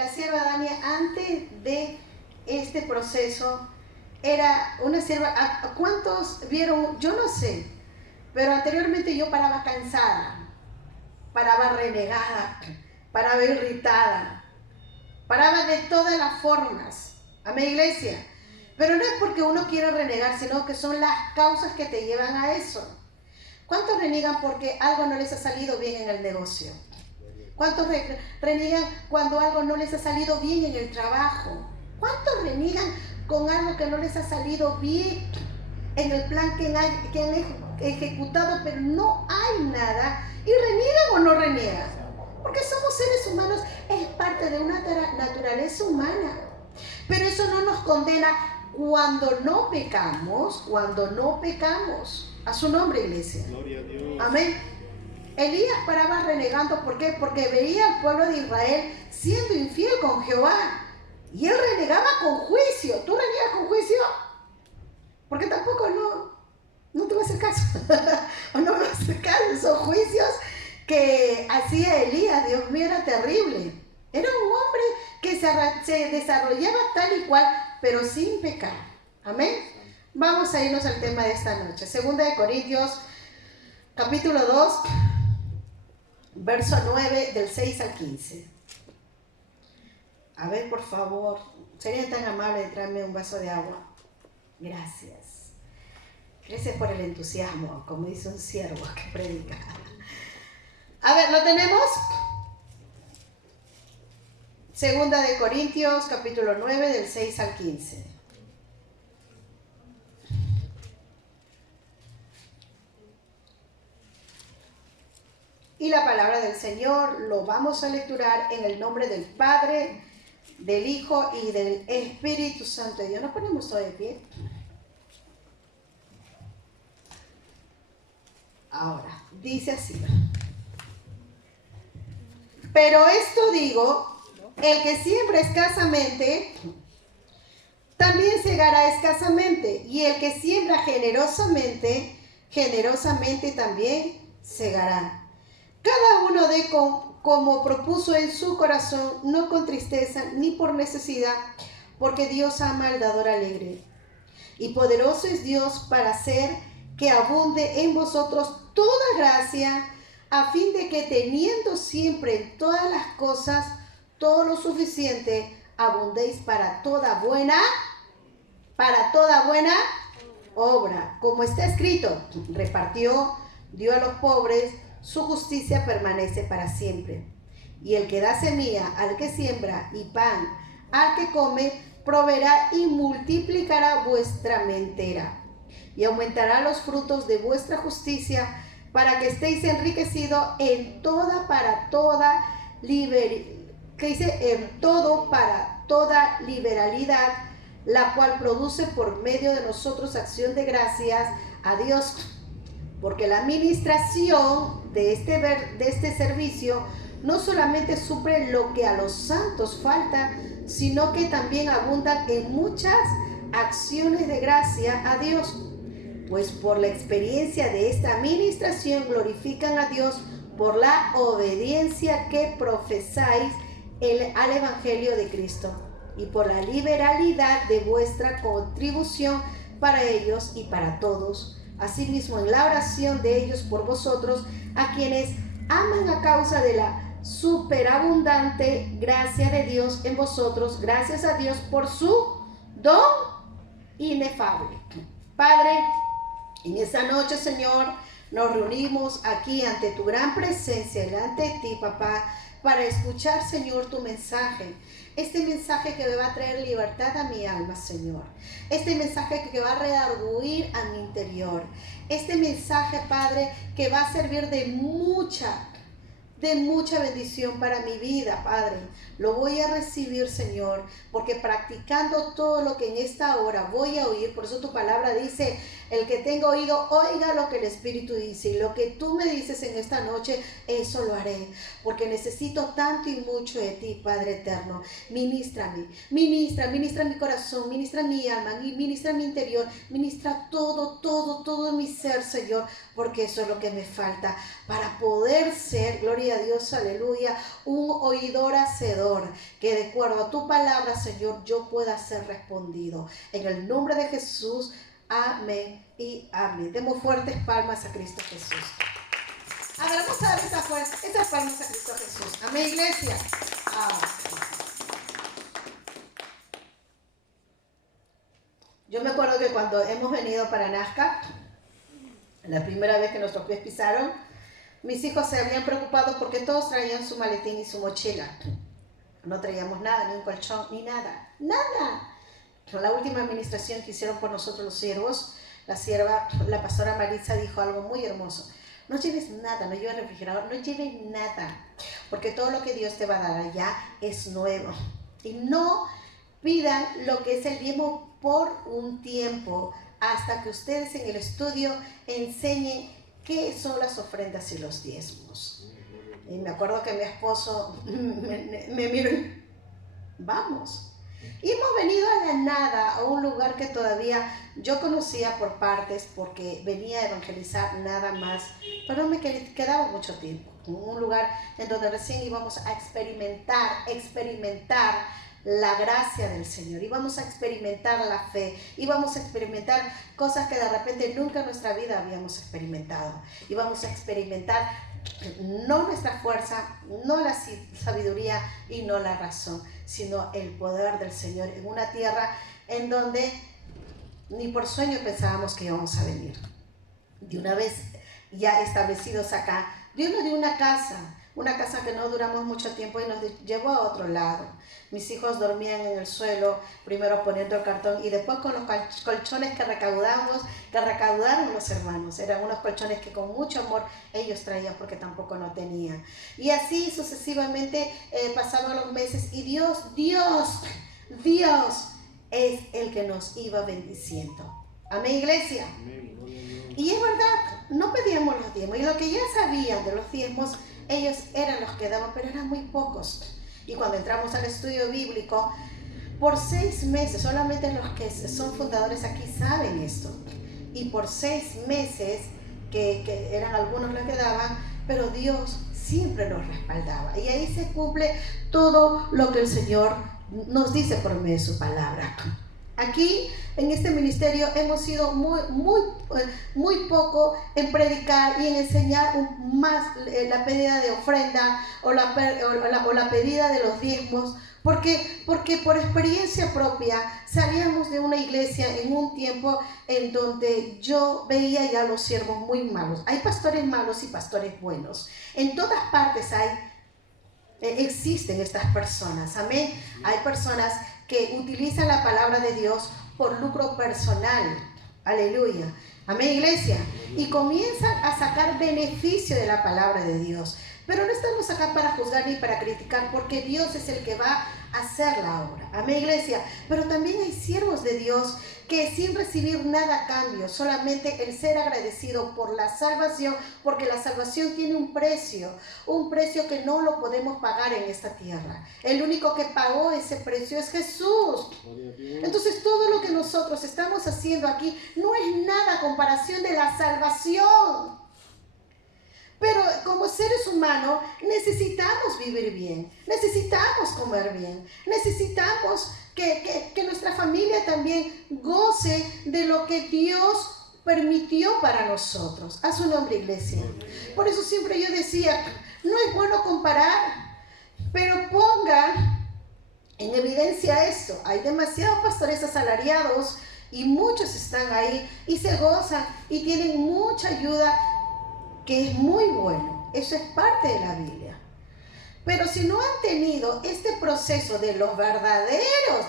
la sierva Dania, antes de este proceso, era una sierva. ¿Cuántos vieron? Yo no sé, pero anteriormente yo paraba cansada, paraba renegada, paraba irritada, paraba de todas las formas. Amén, iglesia. Pero no es porque uno quiere renegar, sino que son las causas que te llevan a eso. ¿Cuántos reniegan porque algo no les ha salido bien en el negocio? ¿Cuántos reniegan cuando algo no les ha salido bien en el trabajo? ¿Cuántos reniegan con algo que no les ha salido bien en el plan que han ejecutado, pero no hay nada? ¿Y reniegan o no reniegan? Porque somos seres humanos, es parte de una naturaleza humana. Pero eso no nos condena cuando no pecamos, A su nombre, iglesia. Gloria a Dios. Amén. Elías paraba renegando, ¿por qué? Porque veía al pueblo de Israel siendo infiel con Jehová. Y él renegaba con juicio. ¿Tú reniegas con juicio? Porque tampoco no te va a hacer caso. O no me va a hacer caso. Esos juicios que hacía Elías, Dios mío, era terrible. Era un hombre que se desarrollaba tal y cual, pero sin pecar. Amén. Vamos a irnos al tema de esta noche. Segunda de Corintios, capítulo 2, verso 9, del 6 al 15. A ver, por favor, serían tan amables de traerme un vaso de agua. Gracias. Gracias por el entusiasmo, como dice un siervo que predica. A ver, ¿lo tenemos? Segunda de Corintios, capítulo 9, del 6 al 15. Y la palabra del Señor lo vamos a lecturar en el nombre del Padre, del Hijo y del Espíritu Santo de Dios. ¿Nos ponemos todos de pie? Ahora, dice así. Pero esto digo, el que siembra escasamente, también segará escasamente. Y el que siembra generosamente, generosamente también segará. Cada uno dé como propuso en su corazón, no con tristeza ni por necesidad, porque Dios ama al dador alegre. Y poderoso es Dios para hacer que abunde en vosotros toda gracia, a fin de que teniendo siempre en todas las cosas todo lo suficiente, abundéis para toda buena obra. Como está escrito, repartió, dio a los pobres, su justicia permanece para siempre. Y el que da semilla al que siembra y pan al que come, proveerá y multiplicará vuestra mentera. Y aumentará los frutos de vuestra justicia, para que estéis enriquecidos en toda liberalidad, la cual produce por medio de nosotros acción de gracias a Dios. Porque la administración de este servicio no solamente suple lo que a los santos falta, sino que también abundan en muchas acciones de gracia a Dios. Pues por la experiencia de esta administración glorifican a Dios por la obediencia que profesáis al Evangelio de Cristo, y por la liberalidad de vuestra contribución para ellos y para todos. Asimismo, en la oración de ellos por vosotros, a quienes aman a causa de la superabundante gracia de Dios en vosotros, gracias a Dios por su don inefable. Padre, en esta noche, Señor, nos reunimos aquí ante tu gran presencia, delante de ti, papá, para escuchar, Señor, tu mensaje. Este mensaje que me va a traer libertad a mi alma, Señor. Este mensaje que va a redarguir a mi interior. Este mensaje, Padre, que va a servir de mucha bendición para mi vida, Padre. Lo voy a recibir, Señor, porque practicando todo lo que en esta hora voy a oír. Por eso tu palabra dice, el que tenga oído, oiga lo que el Espíritu dice. Y lo que tú me dices en esta noche, eso lo haré, porque necesito tanto y mucho de ti, Padre eterno. Ministrame, ministra mi corazón, ministra mi alma, ministra mi interior, ministra todo mi ser, Señor, porque eso es lo que me falta para poder ser, gloria gloria a Dios, aleluya, un oidor hacedor, que de acuerdo a tu palabra, Señor, yo pueda ser respondido. En el nombre de Jesús, amén y amén. Demos fuertes palmas a Cristo Jesús. A ver, vamos a dar esas palmas a Cristo Jesús. Amén, iglesia. Yo me acuerdo que cuando hemos venido para Nazca, la primera vez que nuestros pies pisaron, mis hijos se habían preocupado porque todos traían su maletín y su mochila. No traíamos nada, ni un colchón, ni nada. ¡Nada! La última administración que hicieron por nosotros los siervos, la pastora Marisa dijo algo muy hermoso. No lleves nada, no lleves refrigerador, no lleves nada, porque todo lo que Dios te va a dar allá es nuevo. Y no pidan lo que es el diezmo por un tiempo, hasta que ustedes en el estudio enseñen qué son las ofrendas y los diezmos. Y me acuerdo que mi esposo me miró y vamos. Y hemos venido a la nada, a un lugar que todavía yo conocía por partes, porque venía a evangelizar nada más, pero no me quedaba mucho tiempo. Un lugar en donde recién íbamos a experimentar la gracia del Señor, íbamos a experimentar la fe, íbamos a experimentar cosas que de repente nunca en nuestra vida habíamos experimentado. Íbamos a experimentar no nuestra fuerza, no la sabiduría y no la razón, sino el poder del Señor en una tierra en donde ni por sueño pensábamos que íbamos a venir. De una vez ya establecidos acá, Dios nos dio una casa que no duramos mucho tiempo y nos llevó a otro lado. Mis hijos dormían en el suelo, primero poniendo el cartón y después con los colchones que recaudaron los hermanos. Eran unos colchones que con mucho amor ellos traían porque tampoco no tenían. Y así sucesivamente pasaban los meses y Dios es el que nos iba bendiciendo. Amén, iglesia. Y es verdad, no pedíamos los diezmos y lo que ya sabían de los diezmos, ellos eran los que daban, pero eran muy pocos. Y cuando entramos al estudio bíblico, por 6 meses, solamente los que son fundadores aquí saben esto, y por 6 meses, que eran algunos los que daban, pero Dios siempre nos respaldaba. Y ahí se cumple todo lo que el Señor nos dice por medio de su palabra. Aquí, en este ministerio, hemos sido muy poco en predicar y en enseñar más la pedida de ofrenda o la pedida de los diezmos, porque por experiencia propia salíamos de una iglesia en un tiempo en donde yo veía ya los siervos muy malos. Hay pastores malos y pastores buenos. En todas partes existen estas personas, amén. Hay personas que utilizan la palabra de Dios por lucro personal, aleluya, amén, iglesia, y comienzan a sacar beneficio de la palabra de Dios. Pero no estamos acá para juzgar ni para criticar, porque Dios es el que va a hacer la obra, amén, iglesia. Pero también hay siervos de Dios que sin recibir nada a cambio, solamente el ser agradecido por la salvación, porque la salvación tiene un precio que no lo podemos pagar en esta tierra. El único que pagó ese precio es Jesús. Entonces todo lo que nosotros estamos haciendo aquí no es nada a comparación de la salvación. Pero como seres humanos necesitamos vivir bien, necesitamos comer bien, necesitamos que nuestra familia también goce de lo que Dios permitió para nosotros. A su nombre, iglesia. Por eso siempre yo decía, no es bueno comparar, pero pongan en evidencia esto. Hay demasiados pastores asalariados y muchos están ahí y se gozan y tienen mucha ayuda, que es muy bueno. Eso es parte de la Biblia. Pero si no han tenido este proceso de los verdaderos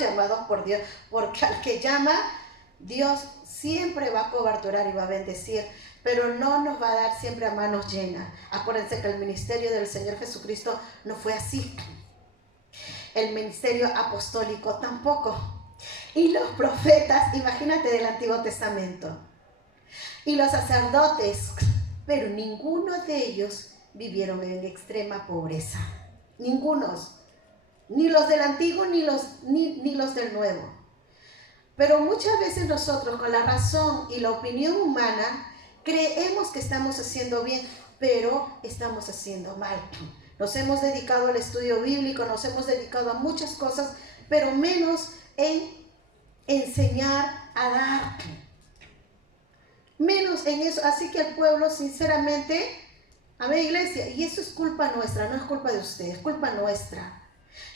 llamados por Dios, porque al que llama, Dios siempre va a coberturar y va a bendecir, pero no nos va a dar siempre a manos llenas. Acuérdense que el ministerio del Señor Jesucristo no fue así. El ministerio apostólico tampoco. Y los profetas, imagínate, del Antiguo Testamento. Y los sacerdotes, pero ninguno de ellos vivieron en extrema pobreza. Ningunos. Ni los del Antiguo ni los del Nuevo. Pero muchas veces nosotros, con la razón y la opinión humana, creemos que estamos haciendo bien pero estamos haciendo mal. Nos hemos dedicado al estudio bíblico, nos hemos dedicado a muchas cosas, pero menos en enseñar a dar. Menos en eso. Así que el pueblo, sinceramente, amén, iglesia, y eso es culpa nuestra, no es culpa de ustedes, es culpa nuestra.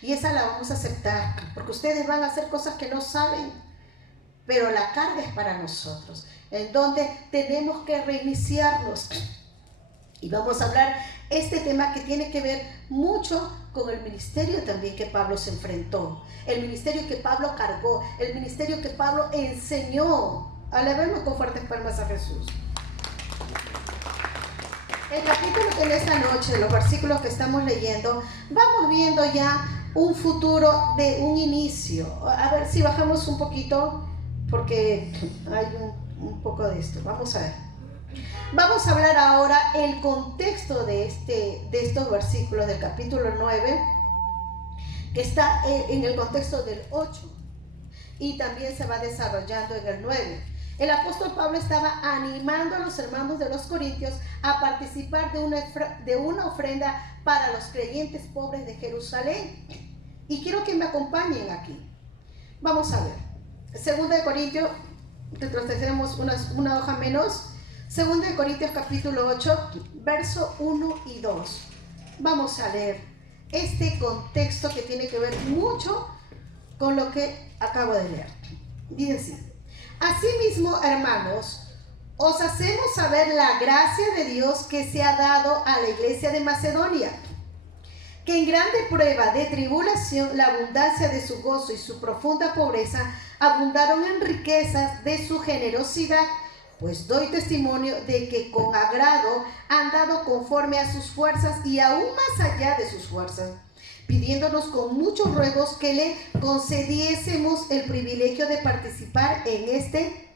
Y esa la vamos a aceptar, porque ustedes van a hacer cosas que no saben, pero la carga es para nosotros, en donde tenemos que reiniciarnos. Y vamos a hablar este tema que tiene que ver mucho con el ministerio también que Pablo se enfrentó, el ministerio que Pablo cargó, el ministerio que Pablo enseñó. Alabemos con fuertes palmas a Jesús. El capítulo que en esta noche, los versículos que estamos leyendo, vamos viendo ya un futuro de un inicio. A ver si bajamos un poquito, porque hay un poco de esto. Vamos a ver. Vamos a hablar ahora el contexto de estos versículos del capítulo 9, que está en el contexto del 8 y también se va desarrollando en el 9. El apóstol Pablo estaba animando a los hermanos de los Corintios a participar de una ofrenda para los creyentes pobres de Jerusalén. Y quiero que me acompañen aquí. Vamos a ver. 2 Corintios, retrocedemos una hoja menos. 2 Corintios capítulo 8, verso 1 y 2. Vamos a leer este contexto que tiene que ver mucho con lo que acabo de leer. Dice así: asimismo, hermanos, os hacemos saber la gracia de Dios que se ha dado a la iglesia de Macedonia, que en grande prueba de tribulación la abundancia de su gozo y su profunda pobreza abundaron en riquezas de su generosidad. Pues doy testimonio de que con agrado han dado conforme a sus fuerzas y aún más allá de sus fuerzas, pidiéndonos con muchos ruegos que le concediésemos el privilegio de participar en este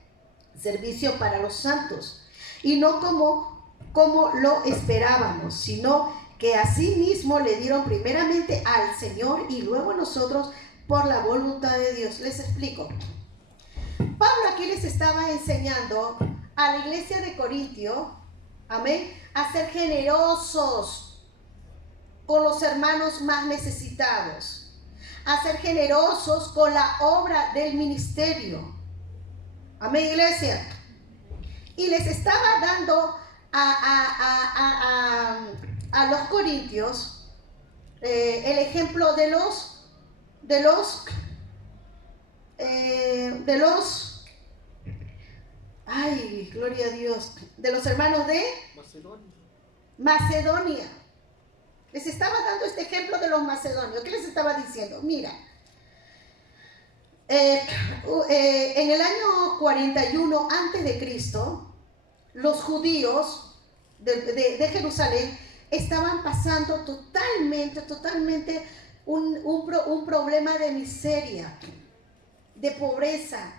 servicio para los santos, y no como lo esperábamos, sino que asimismo le dieron primeramente al Señor y luego a nosotros por la voluntad de Dios. Les explico. Pablo aquí les estaba enseñando a la iglesia de Corintio, amén, a ser generosos con los hermanos más necesitados, a ser generosos con la obra del ministerio. Amén, iglesia. Y les estaba dando a los corintios el ejemplo de ay, gloria a Dios, de los hermanos de Macedonia. Les estaba dando este ejemplo de los macedonios. ¿Qué les estaba diciendo? Mira, en el año 41 antes de Cristo, los judíos de Jerusalén estaban pasando totalmente un problema de miseria, de pobreza,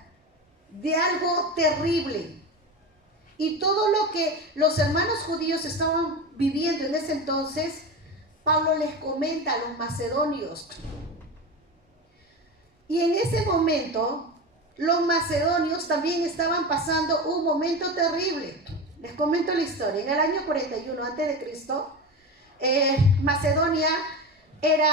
de algo terrible. Y todo lo que los hermanos judíos estaban viviendo en ese entonces, Pablo les comenta a los macedonios. Y en ese momento, los macedonios también estaban pasando un momento terrible. Les comento la historia. En el año 41 a.C., Macedonia era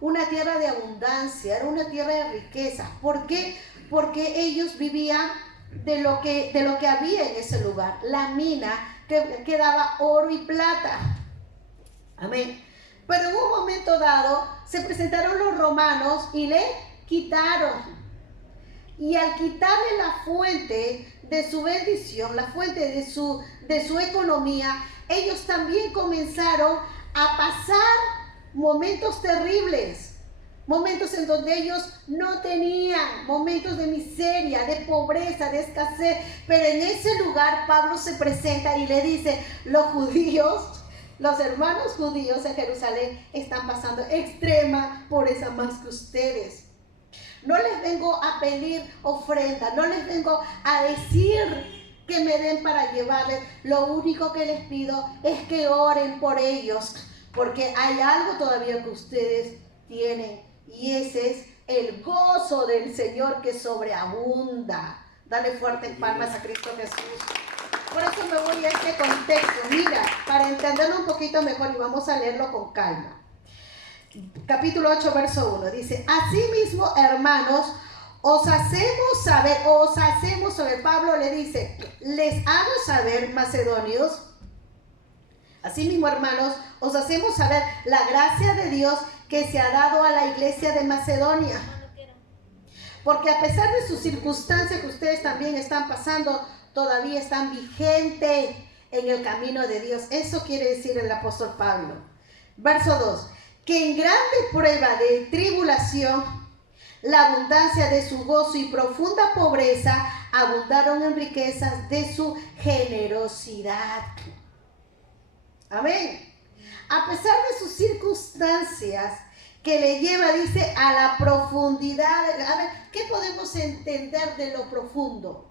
una tierra de abundancia, era una tierra de riqueza. ¿Por qué? Porque ellos vivían de lo que había en ese lugar, la mina que daba oro y plata. Amén. Pero en un momento dado se presentaron los romanos y le quitaron. Y al quitarle la fuente de su bendición, la fuente de su economía, ellos también comenzaron a pasar momentos terribles, momentos en donde ellos no tenían, momentos de miseria, de pobreza, de escasez. Pero en ese lugar Pablo se presenta y le dice: los judíos, los hermanos judíos en Jerusalén están pasando extrema pobreza más que ustedes. No les vengo a pedir ofrenda, no les vengo a decir que me den para llevarles. Lo único que les pido es que oren por ellos, porque hay algo todavía que ustedes tienen, y ese es el gozo del Señor que sobreabunda. Dale fuertes palmas a Cristo Jesús. Por eso me voy a este contexto. Mira, para entenderlo un poquito mejor y vamos a leerlo con calma. Capítulo 8, verso 1. Dice, asimismo, hermanos, os hacemos saber, Pablo le dice, les hago saber, macedonios, asimismo, hermanos, os hacemos saber la gracia de Dios que se ha dado a la iglesia de Macedonia. Porque a pesar de sus circunstancias que ustedes también están pasando, todavía están vigentes en el camino de Dios. Eso quiere decir el apóstol Pablo. Verso 2. Que en grande prueba de tribulación, la abundancia de su gozo y profunda pobreza abundaron en riquezas de su generosidad. Amén. A pesar de sus circunstancias que le lleva, dice, a la profundidad. A ver, ¿qué podemos entender de lo profundo?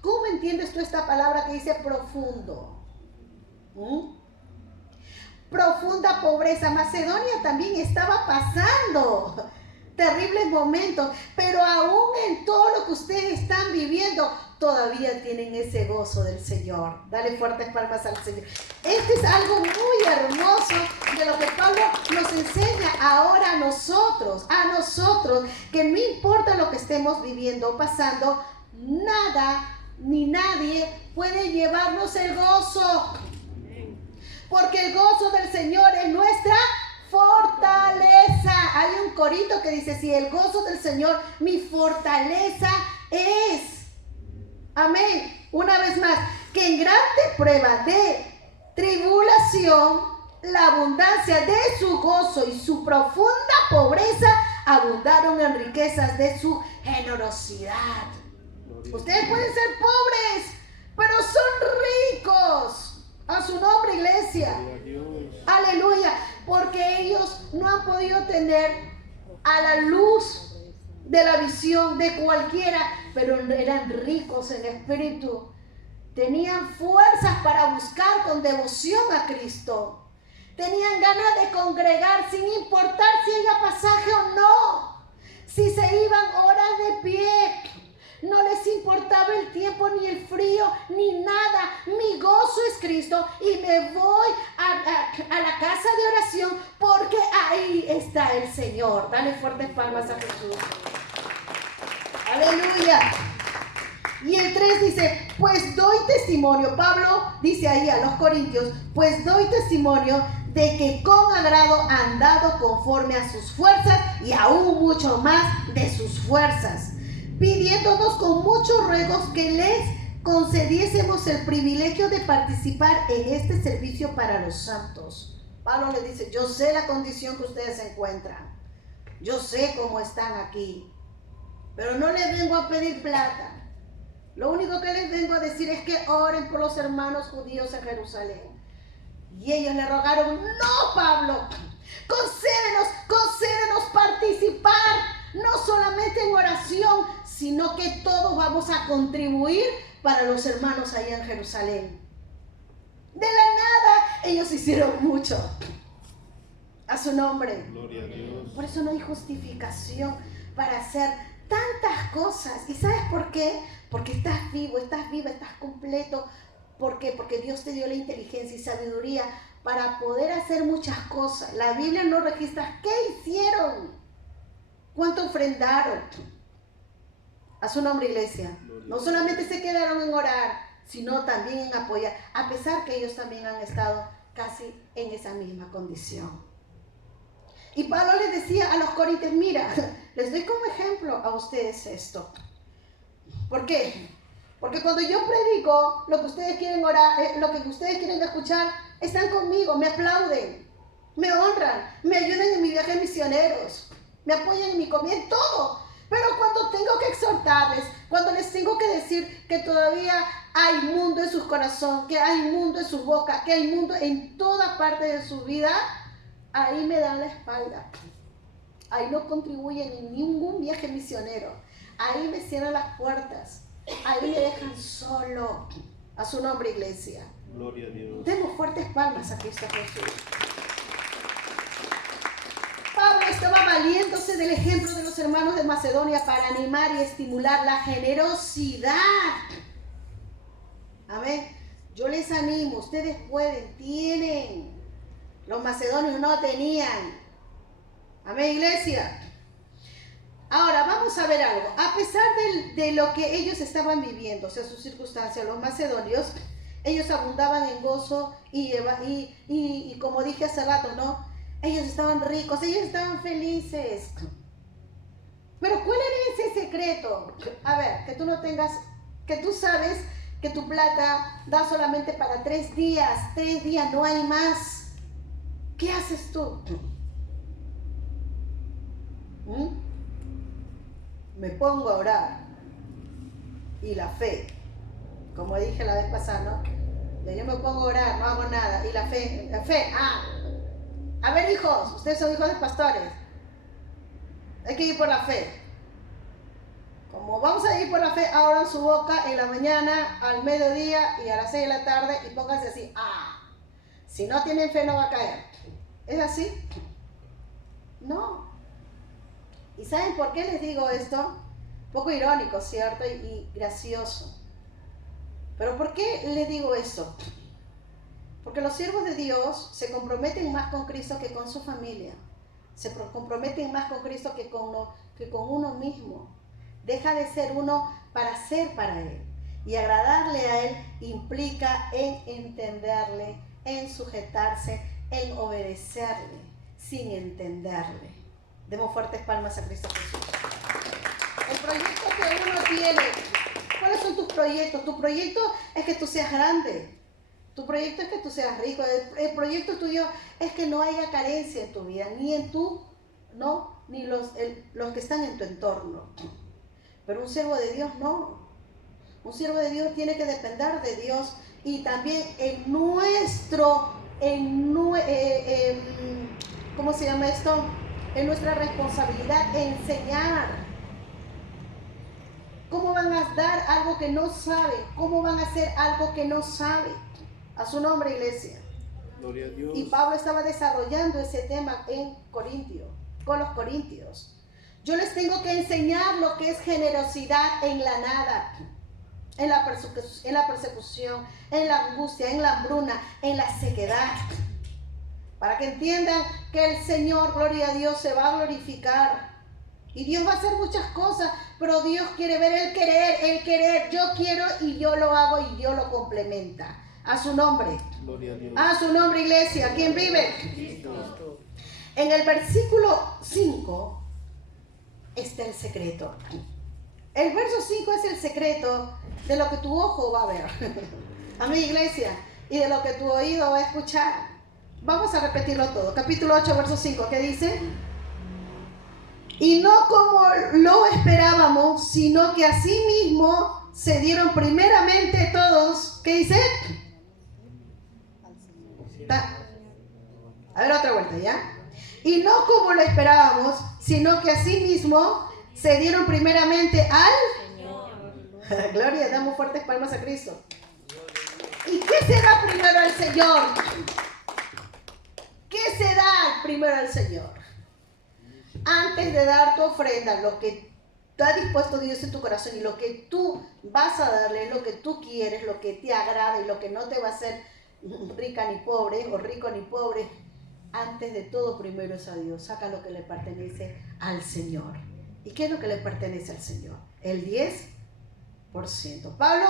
¿Cómo entiendes tú esta palabra que dice profundo? Profunda pobreza. Macedonia también estaba pasando terribles momentos, pero aún en todo lo que ustedes están viviendo, todavía tienen ese gozo del Señor. Dale fuertes palmas al Señor. Este es algo muy hermoso de lo que Pablo nos enseña ahora a nosotros, que no importa lo que estemos viviendo o pasando, nada ni nadie puede llevarnos el gozo. Porque el gozo del Señor es nuestra fortaleza. Hay un corito que dice, si el gozo del Señor mi fortaleza es. Amén. Una vez más, que en grande prueba de tribulación, la abundancia de su gozo y su profunda pobreza abundaron en riquezas de su generosidad. Ustedes pueden ser pobres, pero son ricos. A su nombre, iglesia. Aleluya. Porque ellos no han podido tener a la luz de la visión de cualquiera, pero eran ricos en espíritu. Tenían fuerzas para buscar con devoción a Cristo. Tenían ganas de congregar sin importar si haya pasaje o no. Si se iban horas de pie. No les importaba el tiempo, ni el frío, ni nada. Mi gozo es Cristo y me voy a la casa de oración porque ahí está el Señor. Dale fuertes palmas a Jesús. Aleluya. Y el 3 dice, pues doy testimonio. Pablo dice ahí a los corintios, pues doy testimonio de que con agrado han dado conforme a sus fuerzas y aún mucho más de sus fuerzas, pidiéndonos con muchos ruegos que les concediésemos el privilegio de participar en este servicio para los santos. Pablo le dice, yo sé la condición que ustedes se encuentran, yo sé cómo están aquí, pero no les vengo a pedir plata. Lo único que les vengo a decir es que oren por los hermanos judíos en Jerusalén. Y ellos le rogaron, no, Pablo, concédenos participar, no solamente en oración, sino que todos vamos a contribuir para los hermanos allá en Jerusalén. De la nada, ellos hicieron mucho. A su nombre. Gloria a Dios. Por eso no hay justificación para hacer tantas cosas. ¿Y sabes por qué? Porque estás vivo, estás viva, estás completo. ¿Por qué? Porque Dios te dio la inteligencia y sabiduría para poder hacer muchas cosas. La Biblia no registra qué hicieron, cuánto ofrendaron. A su nombre, iglesia. No solamente se quedaron en orar, sino también en apoyar, a pesar que ellos también han estado casi en esa misma condición. Y Pablo les decía a los corintios, mira, les doy como ejemplo a ustedes esto. ¿Por qué? Porque cuando yo predico lo que ustedes quieren orar, lo que ustedes quieren escuchar, están conmigo, me aplauden, me honran, me ayudan en mi viaje misioneros, me apoyan en mi comida, en todo. Pero cuando tengo que exhortarles, cuando les tengo que decir que todavía hay mundo en sus corazones, que hay mundo en sus bocas, que hay mundo en toda parte de su vida, ahí me dan la espalda. Ahí no contribuyen en ningún viaje misionero. Ahí me cierran las puertas. Ahí me dejan solo. A su nombre, iglesia. Gloria a Dios. Demos fuertes palmas a Cristo Jesús. Pablo estaba valiéndose del ejemplo de los hermanos de Macedonia para animar y estimular la generosidad. Amén. Yo les animo, ustedes pueden, tienen. Los macedonios no tenían. Amén, iglesia. Ahora, vamos a ver algo. A pesar de lo que ellos estaban viviendo, o sea, sus circunstancias, los macedonios, ellos abundaban en gozo y como dije hace rato, ¿no? Ellos estaban ricos, ellos estaban felices. Pero ¿cuál era ese secreto? A ver, que tú no tengas, que tú sabes que tu plata da solamente para 3 días. 3 días, no hay más. ¿Qué haces tú? Me pongo a orar. Y la fe, como dije la vez pasada, ¿no? Yo me pongo a orar, no hago nada. Y la fe, a ver, hijos, ustedes son hijos de pastores. Hay que ir por la fe. Como vamos a ir por la fe, abran su boca en la mañana, al mediodía y a las 6 de la tarde y pónganse así. Si no tienen fe no va a caer. ¿Es así? No. ¿Y saben por qué les digo esto? Un poco irónico, ¿cierto? Y gracioso. ¿Pero por qué les digo esto? Porque los siervos de Dios se comprometen más con Cristo que con su familia. Se comprometen más con Cristo que con uno mismo. Deja de ser uno para ser para Él. Y agradarle a Él implica en entenderle, en sujetarse, en obedecerle, sin entenderle. Demos fuertes palmas a Cristo Jesús. El proyecto que uno tiene, ¿cuáles son tus proyectos? Tu proyecto es que tú seas grande. Tu proyecto es que tú seas rico. El proyecto tuyo es que no haya carencia en tu vida, ni en tú, ¿no? Ni los que están en tu entorno. Pero un siervo de Dios no. Un siervo de Dios tiene que depender de Dios y también ¿cómo se llama esto? En nuestra responsabilidad enseñar. ¿Cómo van a dar algo que no saben? ¿Cómo van a hacer algo que no saben? A su nombre, iglesia. Gloria a Dios. Y Pablo estaba desarrollando ese tema con los corintios. Yo les tengo que enseñar lo que es generosidad en la nada, en la persecución, en la angustia, en la hambruna, en la sequedad. Para que entiendan que el Señor, gloria a Dios, se va a glorificar. Y Dios va a hacer muchas cosas, pero Dios quiere ver el querer. Yo quiero y yo lo hago y Dios lo complementa. A su nombre. Gloria a Dios. A su nombre, iglesia. ¿Quién vive? Cristo. En el versículo 5 está el secreto. El verso 5 es el secreto de lo que tu ojo va a ver. Amén, iglesia. Y de lo que tu oído va a escuchar. Vamos a repetirlo todo. Capítulo 8, verso 5. ¿Qué dice? Y no como lo esperábamos, sino que así mismo se dieron primeramente todos. ¿Qué dice? A ver, otra vuelta, ¿ya? Y no como lo esperábamos, sino que así mismo se dieron primeramente al Señor. Gloria, damos fuertes palmas a Cristo. ¿Y qué se da primero al Señor? ¿Qué se da primero al Señor? Antes de dar tu ofrenda, lo que está dispuesto Dios en tu corazón y lo que tú vas a darle, lo que tú quieres, lo que te agrada y lo que no te va a hacer rica ni pobre o rico ni pobre, antes de todo primero es a Dios. Saca lo que le pertenece al Señor. ¿Y qué es lo que le pertenece al Señor? El 10%. Pablo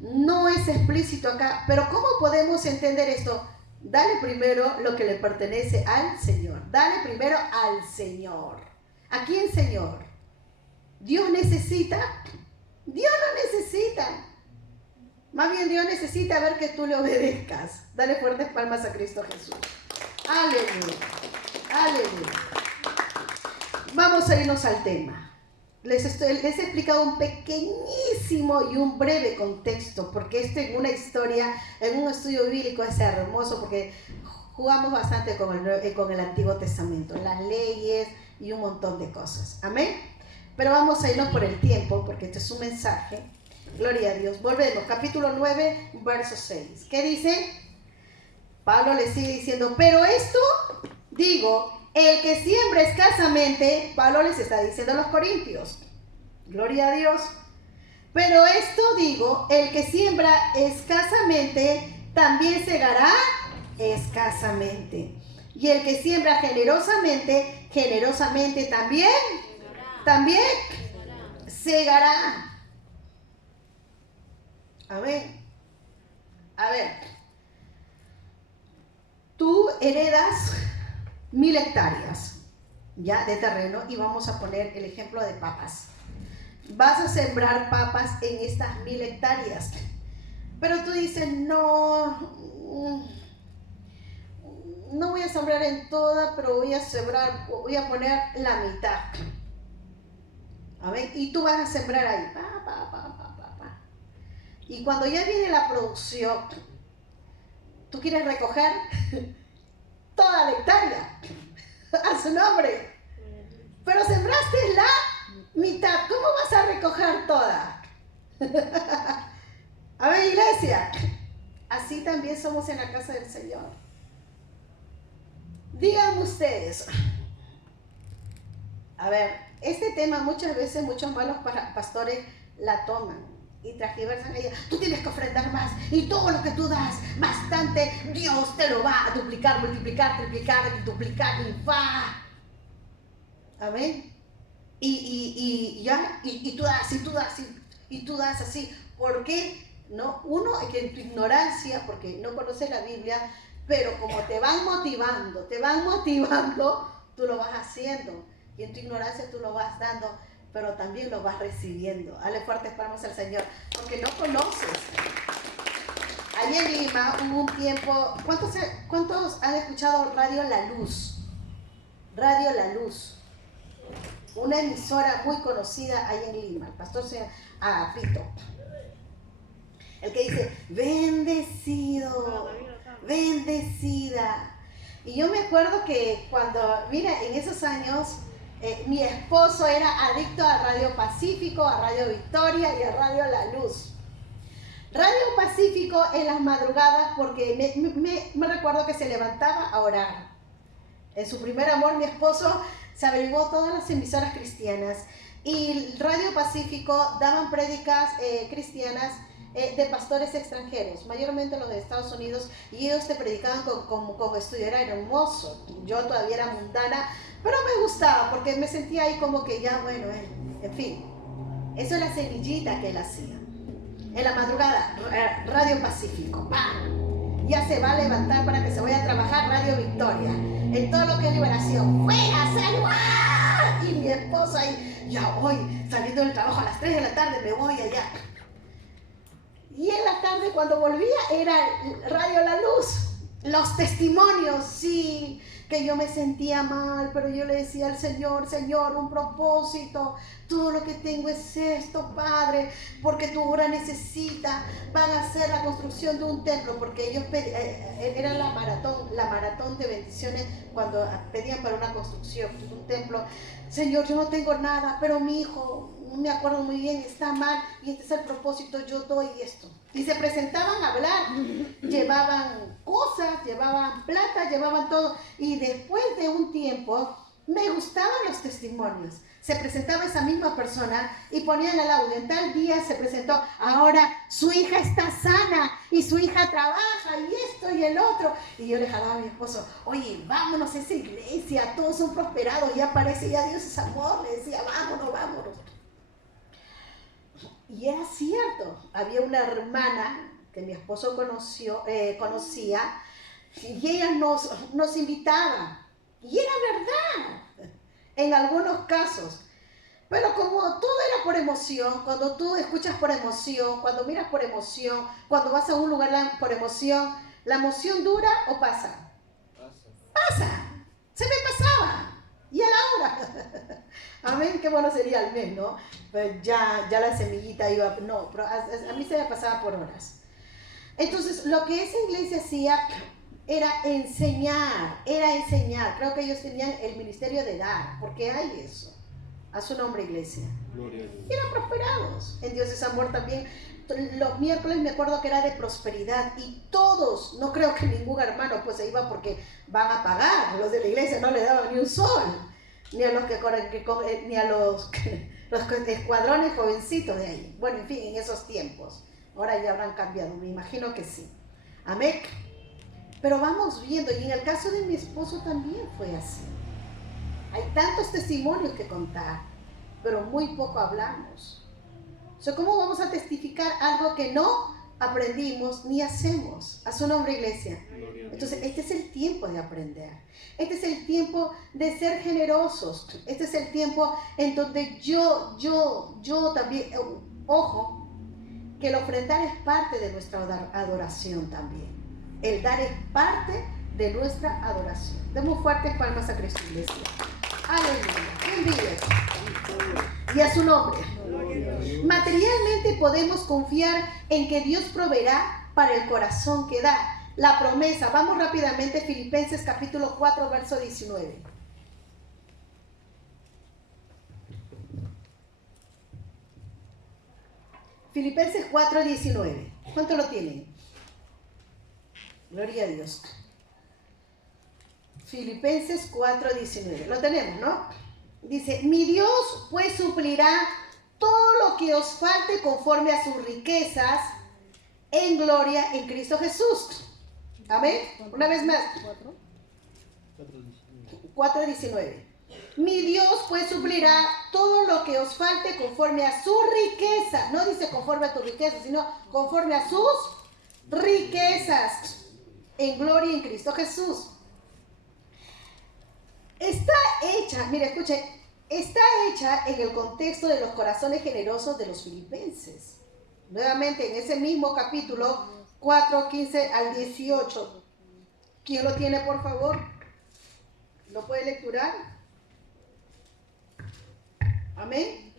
no es explícito acá, pero ¿cómo podemos entender esto? Dale primero lo que le pertenece al Señor. Dale primero al Señor. ¿A quién, Señor? ¿Dios necesita? Dios no necesita. Más bien Dios necesita ver que tú le obedezcas. Dale fuertes palmas a Cristo Jesús. Aleluya. Aleluya. Vamos a irnos al tema. Les he explicado un pequeñísimo y un breve contexto, porque esto en una historia, en un estudio bíblico es hermoso, porque jugamos bastante con el Antiguo Testamento, las leyes y un montón de cosas. Amén. Pero vamos a irnos por el tiempo, porque este es un mensaje. Gloria a Dios. Volvemos, capítulo 9, verso 6. ¿Qué dice? Pablo le sigue diciendo, pero esto digo, el que siembra escasamente, Pablo les está diciendo a los corintios, gloria a Dios, Pero esto digo, el que siembra escasamente, también segará escasamente. Y el que siembra generosamente, generosamente también segará. Amén. A ver, tú heredas 1000 hectáreas ya de terreno y vamos a poner el ejemplo de papas. Vas a sembrar papas en estas 1000 hectáreas, pero tú dices, no voy a sembrar en toda, pero voy a poner la mitad. A ver, y tú vas a sembrar ahí, y cuando ya viene la producción, tú quieres recoger toda la hectárea a su nombre, pero sembraste la mitad. ¿Cómo vas a recoger toda? A ver, iglesia, así también somos en la casa del Señor. Díganme ustedes, a ver, este tema muchas veces muchos malos pastores la toman y transgiversan ella. Tú tienes que ofrendar más y todo lo que tú das, bastante, Dios te lo va a duplicar, multiplicar, triplicar, duplicar y va. Amén. Y tú das, y tú das así. ¿Por qué? No, uno es que en tu ignorancia, porque no conoces la Biblia, pero como te van motivando, tú lo vas haciendo. Y en tu ignorancia tú lo vas dando, pero también lo vas recibiendo. Dale fuertes palmas al Señor, porque no conoces. Allí en Lima hubo un tiempo, ¿cuántos han escuchado Radio La Luz? Radio La Luz, una emisora muy conocida ahí en Lima. El pastor se llama Pito, el que dice, bendecido, bendecida. Y yo me acuerdo que cuando, mira, en esos años, mi esposo era adicto a Radio Pacífico, a Radio Victoria y a Radio La Luz. Radio Pacífico en las madrugadas, porque me recuerdo que se levantaba a orar. En su primer amor, mi esposo se averiguó todas las emisoras cristianas. Y Radio Pacífico daban prédicas cristianas de pastores extranjeros, mayormente los de Estados Unidos, y ellos te predicaban con estudio. Era hermoso. Yo todavía era mundana, pero me gustaba porque me sentía ahí como que ya, bueno, en fin. Eso es la semillita que él hacía. En la madrugada, Radio Pacífico, ¡pam! Ya se va a levantar para que se vaya a trabajar Radio Victoria. En todo lo que es liberación, ¡fuera, salud! Y mi esposa ahí, ya voy, saliendo del trabajo a las 3 de la tarde, me voy allá. Y en la tarde cuando volvía era Radio La Luz, los testimonios, sí, que yo me sentía mal, pero yo le decía al Señor, Señor, un propósito, todo lo que tengo es esto, Padre, porque tu obra necesita, van a hacer la construcción de un templo, porque ellos era la maratón de bendiciones cuando pedían para una construcción de un templo. Señor, yo no tengo nada, pero mi hijo, no me acuerdo muy bien, está mal, y este es el propósito, yo doy esto. Y se presentaban a hablar, llevaban cosas, llevaban plata, llevaban todo, y después de un tiempo, me gustaban los testimonios. Se presentaba esa misma persona y ponían el audio. En tal día se presentó, ahora su hija está sana y su hija trabaja y esto y el otro. Y yo le jalaba a mi esposo, oye, vámonos a esa iglesia, todos son prosperados, ya parece, ya Dios es amor. Le decía, vámonos, vámonos. Y era cierto, había una hermana que mi esposo conocía y ella nos invitaba. Y era verdad. En algunos casos, pero como todo era por emoción, cuando tú escuchas por emoción, cuando miras por emoción, cuando vas a un lugar por emoción, ¿la emoción dura o pasa? Pasa, se me pasaba, y a la hora. Amén, qué bueno sería el mes, ¿no? Pues ya la semillita iba, no, pero a mí se me pasaba por horas. Entonces, lo que esa iglesia hacía era enseñar. Creo que ellos tenían el ministerio de dar, porque hay eso. A su nombre, iglesia. Gloria a Dios. Y eran prosperados. En Dios es amor también. Los miércoles me acuerdo que era de prosperidad y todos, no creo que ningún hermano pues se iba porque van a pagar. Los de la iglesia no le daban ni un sol. ni a los ni a los escuadrones jovencitos de ahí. Bueno, en fin, en esos tiempos. Ahora ya habrán cambiado, me imagino que sí. Amén. Pero vamos viendo, y en el caso de mi esposo también fue así. Hay tantos testimonios que contar, pero muy poco hablamos. O sea, ¿cómo vamos a testificar algo que no aprendimos ni hacemos? A su nombre, iglesia. Entonces, este es el tiempo de aprender. Este es el tiempo de ser generosos. Este es el tiempo en donde yo también, ojo, que el ofrendar es parte de nuestra adoración también. El dar es parte de nuestra adoración. Demos fuertes palmas a Cristo, iglesia. Aleluya. Envíes. Y a su nombre. Materialmente podemos confiar en que Dios proveerá para el corazón que da. La promesa. Vamos rápidamente, Filipenses capítulo 4, verso 19. Filipenses 4, 19. ¿Cuánto lo tienen? Gloria a Dios. Filipenses 4, 19. Lo tenemos, ¿no? Dice, mi Dios pues suplirá todo lo que os falte conforme a sus riquezas en gloria en Cristo Jesús. Amén. Una vez más. 4, 19. Mi Dios pues suplirá todo lo que os falte conforme a su riqueza. No dice conforme a tu riqueza, sino conforme a sus riquezas en gloria en Cristo Jesús. Está hecha, mire, escuche, está hecha en el contexto de los corazones generosos de los filipenses. Nuevamente en ese mismo capítulo 4, 15 al 18. ¿Quién lo tiene, por favor? ¿Lo puede lecturar? Amén.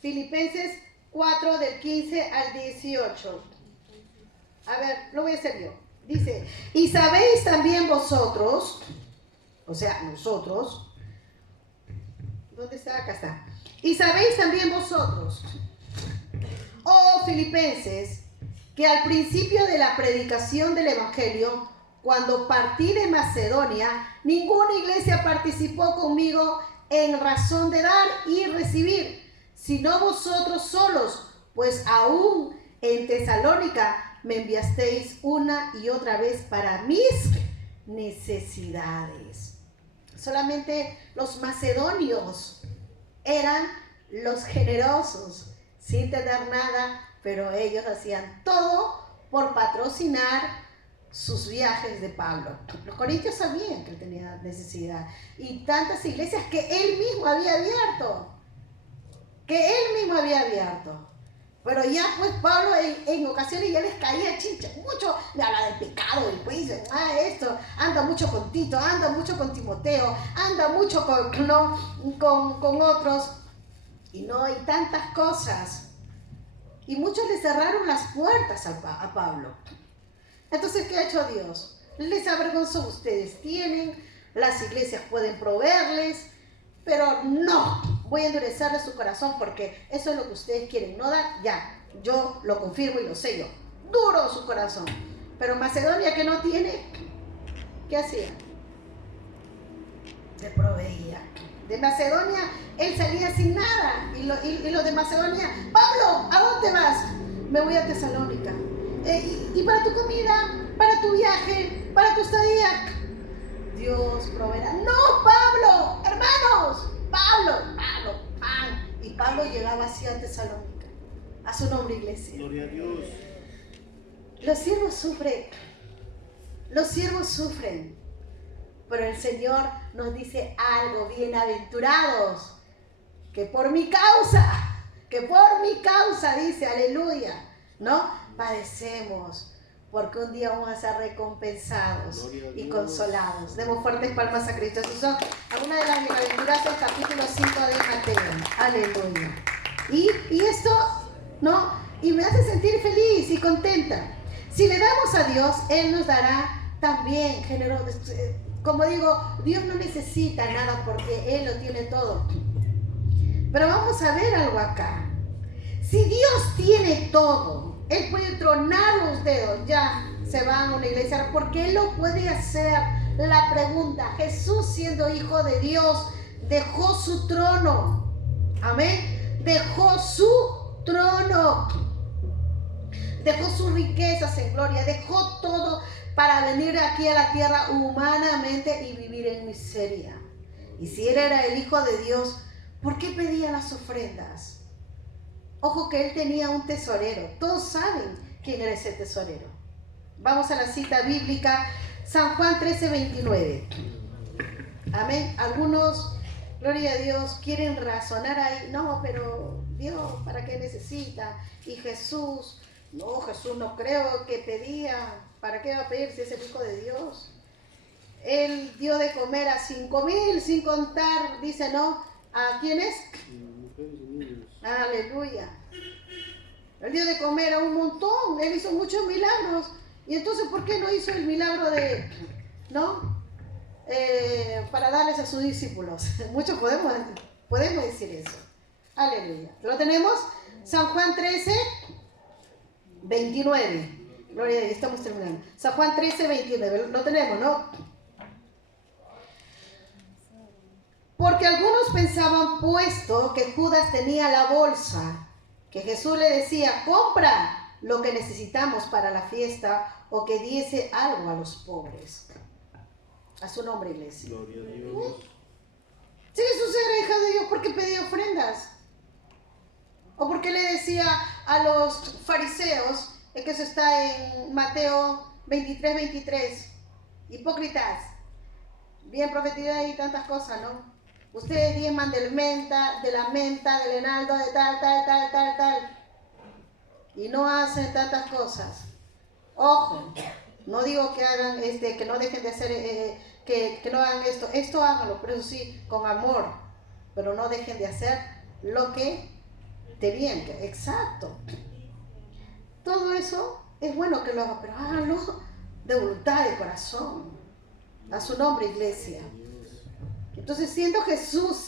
Filipenses 4 del 15 al 18. A ver, lo voy a hacer yo. Dice, y sabéis también vosotros, o sea, nosotros, ¿dónde está? Acá está. Y sabéis también vosotros, oh filipenses, que al principio de la predicación del Evangelio, cuando partí de Macedonia, ninguna iglesia participó conmigo en razón de dar y recibir, sino vosotros solos, pues aún en Tesalónica me enviasteis una y otra vez para mis necesidades. Solamente los macedonios eran los generosos, sin tener nada, pero ellos hacían todo por patrocinar sus viajes de Pablo. Los corintios sabían que él tenía necesidad, y tantas iglesias que él mismo había abierto, pero ya pues Pablo en ocasiones ya les caía chicha, mucho le habla del pecado, del juicio, esto, anda mucho con Tito, anda mucho con Timoteo, anda mucho con otros, y tantas cosas, y muchos le cerraron las puertas a Pablo. Entonces, ¿qué ha hecho Dios? Les avergonzó. Ustedes tienen, las iglesias pueden proveerles, pero no, voy a endurecerle su corazón porque eso es lo que ustedes quieren, no dar, ya, yo lo confirmo y lo sello, duro su corazón. Pero Macedonia, que no tiene, ¿qué hacía? Le proveía. De Macedonia, él salía sin nada, y los de Macedonia, Pablo, ¿a dónde vas? Me voy a Tesalónica. Y para tu comida, para tu viaje, para tu estadía, Dios proveerá. No, Pablo, hermanos, Pablo, pan. Y Pablo llegaba así a Tesalónica. A su nombre, iglesia. Gloria a Dios. Los siervos sufren, pero el Señor nos dice algo: bienaventurados, que por mi causa, dice, aleluya, ¿no? Padecemos, porque un día vamos a ser recompensados y consolados. Demos fuertes palmas a Cristo. Esas son algunas de las bienaventuranzas del capítulo 5 de Mateo. Aleluya. Y esto, ¿no? Y me hace sentir feliz y contenta. Si le damos a Dios, Él nos dará también generoso. Como digo, Dios no necesita nada porque Él lo tiene todo. Pero vamos a ver algo acá. Si Dios tiene todo, Él puede tronar los dedos, ya se van a una iglesia, porque Él lo puede hacer. La pregunta, Jesús siendo hijo de Dios, dejó su trono. Amén. Dejó su trono. Dejó sus riquezas en gloria. Dejó todo para venir aquí a la tierra humanamente y vivir en miseria. Y si él era el Hijo de Dios, ¿por qué pedía las ofrendas? Ojo que él tenía un tesorero. Todos saben quién era ese tesorero. Vamos a la cita bíblica, San Juan 13:29. Amén. Algunos, gloria a Dios, quieren razonar ahí. No, pero Dios, ¿para qué necesita? Y Jesús, no, Jesús no creo que pedía. ¿Para qué va a pedir si es el Hijo de Dios? Él dio de comer a 5,000 sin contar, dice, ¿no? ¿A quiénes? Mujeres y niños. Aleluya. Él dio de comer a un montón. Él hizo muchos milagros. Y entonces, ¿por qué no hizo el milagro de, ¿no? Para darles a sus discípulos? Muchos podemos decir eso. Aleluya. ¿Lo tenemos? San Juan 13:29. Gloria a Dios, estamos terminando. San Juan 13:29. Lo tenemos, ¿no? Porque algunos pensaban, puesto que Judas tenía la bolsa, que Jesús le decía, compra lo que necesitamos para la fiesta, o que diese algo a los pobres. A su nombre, iglesia. Gloria a Dios. Si Jesús era hija de Dios, ¿por qué pedía ofrendas? ¿O por qué le decía a los fariseos, que eso está en Mateo 23:23, hipócritas, bien profetizada y tantas cosas, ¿no? Ustedes diezman de la menta, del enaldo, de tal. Y no hacen tantas cosas. Ojo, no digo que hagan, que no dejen de hacer, que no hagan esto. Esto háganlo, pero eso sí, con amor. Pero no dejen de hacer lo que tenían que. Exacto. Todo eso es bueno que lo hagan, pero háganlo de voluntad, de corazón. A su nombre, iglesia. Entonces, siendo Jesús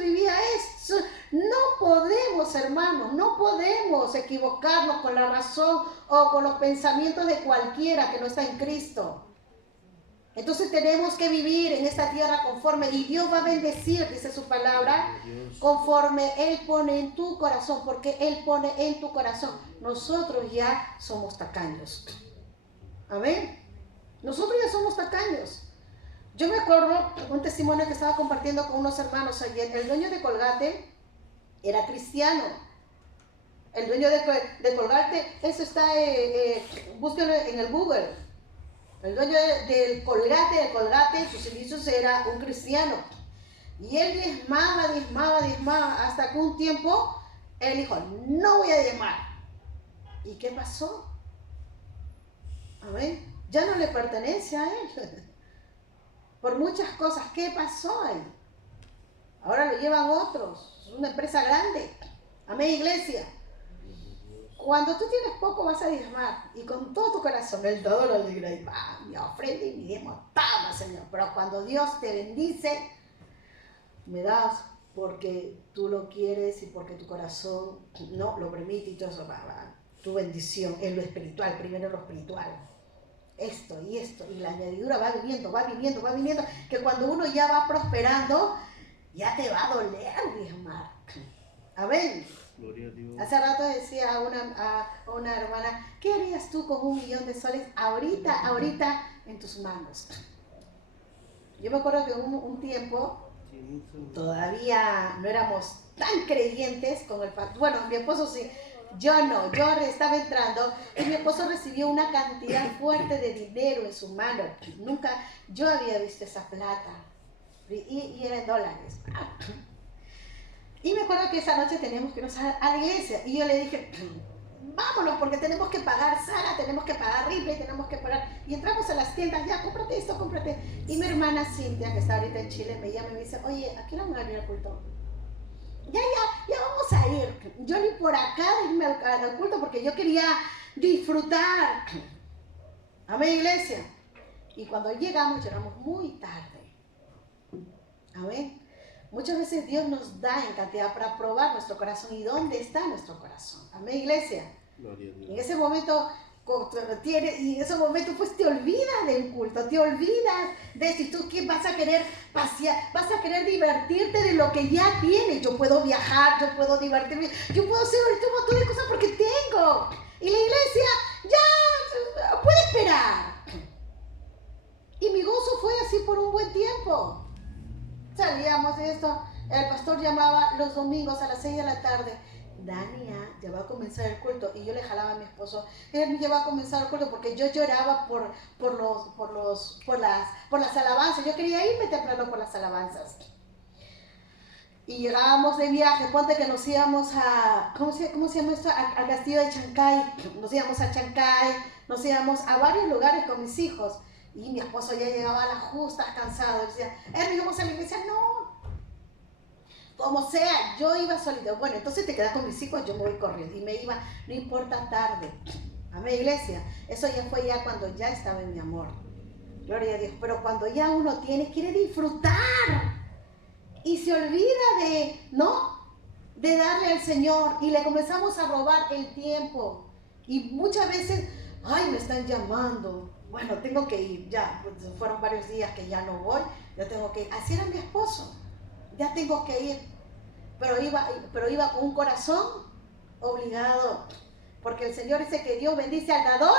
vivía esto. No podemos, hermanos, no podemos equivocarnos con la razón o con los pensamientos de cualquiera que no está en Cristo. Entonces tenemos que vivir en esta tierra conforme, y Dios va a bendecir, dice su palabra, conforme Él pone en tu corazón, porque Él pone en tu corazón. Nosotros ya somos tacaños. Amén. Nosotros ya somos tacaños. Yo me acuerdo un testimonio que estaba compartiendo con unos hermanos ayer. El dueño de Colgate era cristiano. El dueño de Colgate, eso está, búsquenlo en el Google. El dueño del Colgate, sus inicios era un cristiano. Y él diezmaba, hasta que un tiempo él dijo, no voy a diezmar. ¿Y qué pasó? Amén. Ya no le pertenece a él. Por muchas cosas. ¿Qué pasó ahí? Ahora lo llevan otros. Es una empresa grande. Amén, iglesia. Cuando tú tienes poco vas a diezmar. Y con todo tu corazón, el todo lo alegra. Y va, mi ofrenda y mi diezmo. Toma, Señor. Pero cuando Dios te bendice, me das porque tú lo quieres y porque tu corazón no lo permite y todo eso. Va. Tu bendición en lo espiritual. Primero lo espiritual. Esto, y la añadidura va viniendo, que cuando uno ya va prosperando, ya te va a doler diezmar. Amén. Gloria a Dios. Hace rato decía a una hermana, ¿qué harías tú con 1,000,000 de soles ahorita en tus manos? Yo me acuerdo que un tiempo, todavía no éramos tan creyentes con el pacto. Bueno, mi esposo sí. Yo no, yo estaba entrando y mi esposo recibió una cantidad fuerte de dinero en su mano. Nunca yo había visto esa plata. Y era en dólares. Y me acuerdo que esa noche teníamos que irnos a la iglesia. Y yo le dije, vámonos porque tenemos que pagar Sara, tenemos que pagar Ripley, tenemos que pagar. Y entramos a las tiendas, ya, cómprate esto, cómprate. Y mi hermana Cintia, que está ahorita en Chile, me llama y me dice, oye, ¿a qué hora vamos a venir al culto? Ya vamos a ir. Yo ni por acá de irme al culto porque yo quería disfrutar. Amén, iglesia. Y cuando llegamos muy tarde. Amén. Muchas veces Dios nos da en cantidad para probar nuestro corazón. ¿Y dónde está nuestro corazón? Amén, iglesia. Gloria a Dios. En ese momento y en ese momento pues te olvidas del culto, te olvidas de si tú que vas a querer pasear, vas a querer divertirte de lo que ya tienes. Yo puedo viajar, yo puedo divertirme, yo puedo hacer ahorita un montón de cosas porque tengo. Y la iglesia ya puede esperar. Y mi gozo fue así por un buen tiempo. Salíamos de esto, el pastor llamaba los domingos a las 6 de la tarde. Dania, ya va a comenzar el culto. Y yo le jalaba a mi esposo, él ya va a comenzar el culto, porque yo lloraba por las alabanzas. Yo quería irme temprano por las alabanzas. Y llegábamos de viaje, ponte que nos íbamos a, ¿cómo se llama esto? Al castillo de Chancay. Nos íbamos a Chancay, nos íbamos a varios lugares con mis hijos. Y mi esposo ya llegaba a las justas cansado. Decía, vamos a la iglesia. No. Como sea, yo iba solita. Bueno, entonces te quedas con mis hijos, yo me voy corriendo. Y me iba, no importa, tarde. Amén, iglesia. Eso ya fue ya cuando ya estaba en mi amor. Gloria a Dios. Pero cuando ya uno quiere disfrutar. Y se olvida de, ¿no? De darle al Señor. Y le comenzamos a robar el tiempo. Y muchas veces, ay, me están llamando. Bueno, tengo que ir. Ya, pues, fueron varios días que ya no voy. Ya tengo que ir. Así era mi esposo. Ya tengo que ir, pero iba con un corazón obligado, porque el Señor dice que Dios bendice al dador.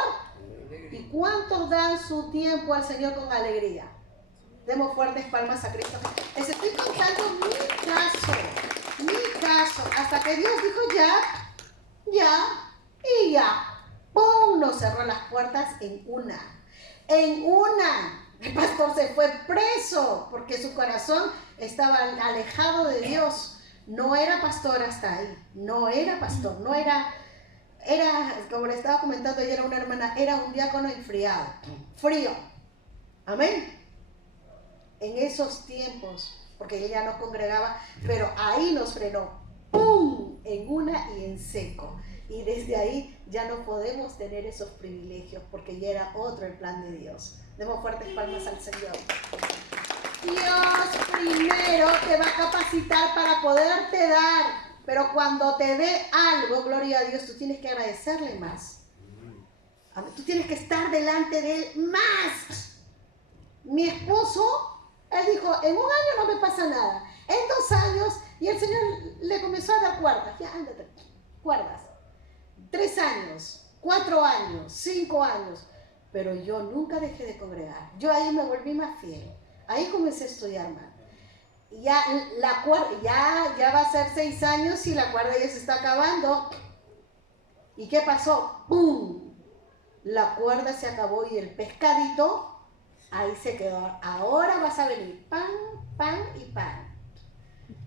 ¿Y cuántos dan su tiempo al Señor con alegría? Demos fuertes palmas a Cristo. Les estoy contando mi caso, hasta que Dios dijo ya, ¡pum! Nos cerró las puertas en una. El pastor se fue preso porque su corazón estaba alejado de Dios. No era pastor hasta ahí. No era pastor. No era, como le estaba comentando ayer a una hermana, era un diácono enfriado. Frío. Amén. En esos tiempos, porque ella no congregaba, pero ahí nos frenó. ¡Pum! En una y en seco. Y desde ahí ya no podemos tener esos privilegios porque ya era otro el plan de Dios. Demos fuertes palmas al Señor. Dios primero te va a capacitar para poderte dar, pero cuando te dé algo, gloria a Dios, tú tienes que agradecerle más. Tú tienes que estar delante de Él más. Mi esposo, él dijo, en un año no me pasa nada. En 2 años, y el Señor le comenzó a dar cuerdas. Ya, ándate, cuerdas. 3 años, 4 años, 5 años. Pero yo nunca dejé de congregar. Yo ahí me volví más fiel. Ahí comencé a estudiar más. Ya la cuerda, ya va a ser 6 años y la cuerda ya se está acabando. ¿Y qué pasó? ¡Pum! La cuerda se acabó y el pescadito ahí se quedó. Ahora vas a venir pan, pan y pan.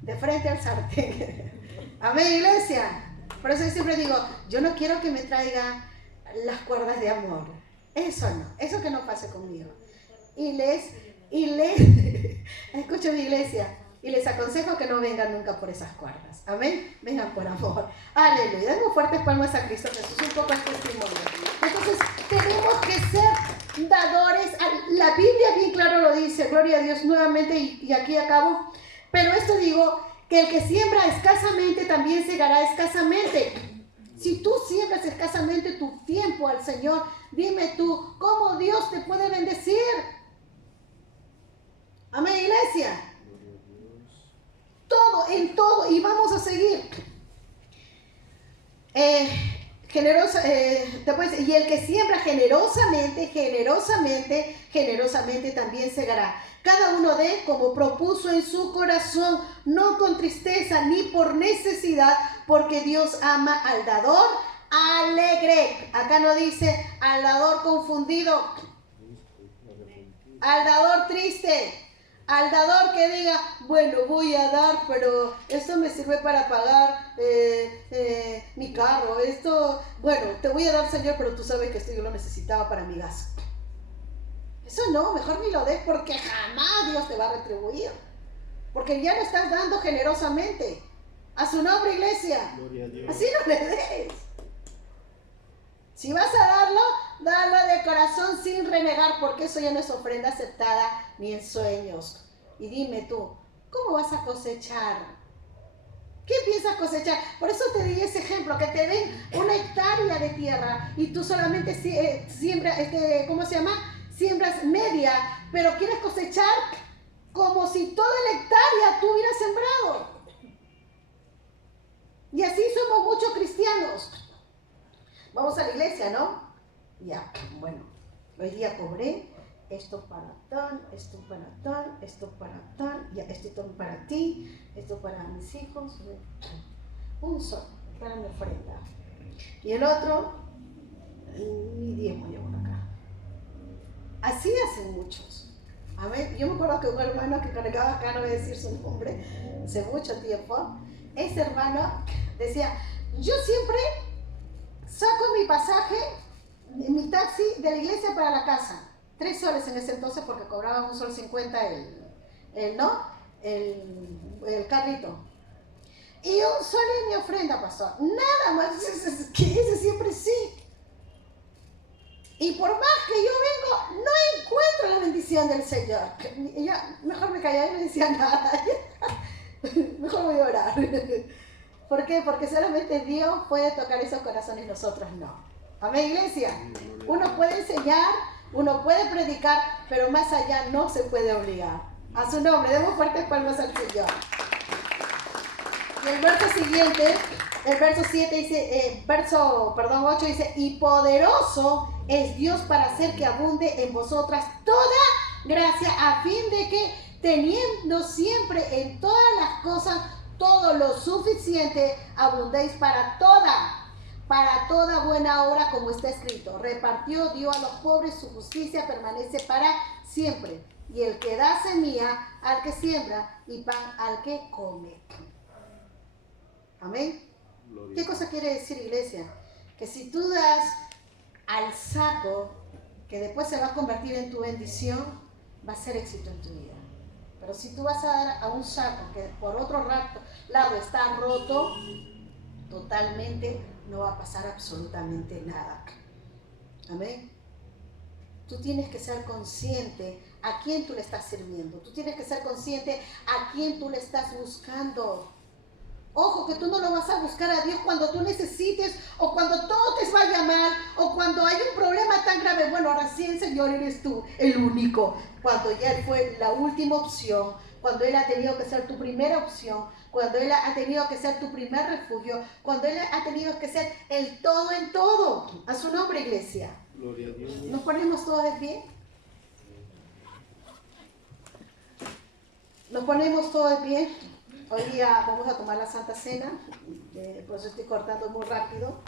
De frente al sartén. Amén, iglesia. Por eso yo siempre digo, yo no quiero que me traigan las cuerdas de amor. Eso no, eso que no pase conmigo. Y escucho mi iglesia, y les aconsejo que no vengan nunca por esas cuerdas. Amén, vengan por amor. Aleluya, demos fuertes palmas a Cristo Jesús, un poco el testimonio. Entonces, tenemos que ser dadores. La Biblia bien claro lo dice, gloria a Dios nuevamente, y aquí acabo. Pero esto digo, que el que siembra escasamente también segará escasamente. Si tú siembras escasamente tu tiempo al Señor, dime tú, ¿cómo Dios te puede bendecir? Amén, iglesia. Todo, en todo, y vamos a seguir. Y el que siembra generosamente también segará. Cada uno dé como propuso en su corazón, no con tristeza ni por necesidad, porque Dios ama al dador alegre. Acá no dice al dador confundido, al dador triste, al dador que diga, bueno, voy a dar, pero esto me sirve para pagar mi carro, esto, bueno, te voy a dar, Señor, pero tú sabes que esto yo lo necesitaba para mi gas. Eso no, mejor ni lo des, porque jamás Dios te va a retribuir. Porque ya lo estás dando generosamente. A su nombre, iglesia. Así no le des. Si vas a darlo, dalo de corazón sin renegar, porque eso ya no es ofrenda aceptada ni en sueños. Y dime tú, ¿cómo vas a cosechar ¿Qué piensas cosechar? Por eso te di ese ejemplo, que te den una hectárea de tierra y tú solamente siembras, ¿cómo se llama? Siembras media, pero quieres cosechar como si toda la hectárea tú hubieras sembrado. Y así somos muchos cristianos. Vamos a la iglesia, ¿no? Ya, bueno, hoy día cobré esto para tal, esto para tal, esto para tal, ya, esto para ti, esto para mis hijos, un solo, para mi ofrenda. Y el otro, mi diezmo llevo acá. Así hacen muchos. A ver, yo me acuerdo que un hermano que cargaba acá, no voy a decir su nombre, hace mucho tiempo, ese hermano decía, yo siempre saco mi pasaje, mi taxi de la iglesia para la casa. 3 soles en ese entonces porque cobraban $1.50 el carrito. Y $1 en mi ofrenda, pastor. Nada más, que ese siempre sí. Y por más que yo vengo, no encuentro la bendición del Señor. Y yo mejor me callaba y no decía nada. Mejor voy a orar. ¿Por qué? Porque solamente Dios puede tocar esos corazones, nosotros no. Amén, iglesia. Uno puede enseñar, uno puede predicar, pero más allá no se puede obligar. A su nombre, demos fuertes palmas al Señor. Y el verso siguiente, el verso 7 dice, 8 dice, y poderoso es Dios para hacer que abunde en vosotras toda gracia, a fin de que teniendo siempre en todas las cosas todo lo suficiente, abundéis para toda buena obra, como está escrito. Repartió, dio a los pobres, su justicia permanece para siempre. Y el que da semilla al que siembra y pan al que come. Amén. ¿Qué cosa quiere decir, iglesia? Que si tú das al saco, que después se va a convertir en tu bendición, va a ser éxito en tu vida. Pero si tú vas a dar a un saco que por otro lado está roto, totalmente no va a pasar absolutamente nada. Amén. Tú tienes que ser consciente a quién tú le estás sirviendo. Tú tienes que ser consciente a quién tú le estás buscando. Ojo, que tú no lo vas a buscar a Dios cuando tú necesites, o cuando todo te vaya mal, o cuando hay un problema tan grave. Bueno, ahora sí, el Señor eres tú, el único. Cuando ya Él fue la última opción, cuando Él ha tenido que ser tu primera opción, cuando Él ha tenido que ser tu primer refugio, cuando Él ha tenido que ser el todo en todo. A su nombre, iglesia. Gloria a Dios. ¿Nos ponemos todos de pie? Nos ponemos todos de pie. Hoy día vamos a tomar la Santa Cena, por eso estoy cortando muy rápido.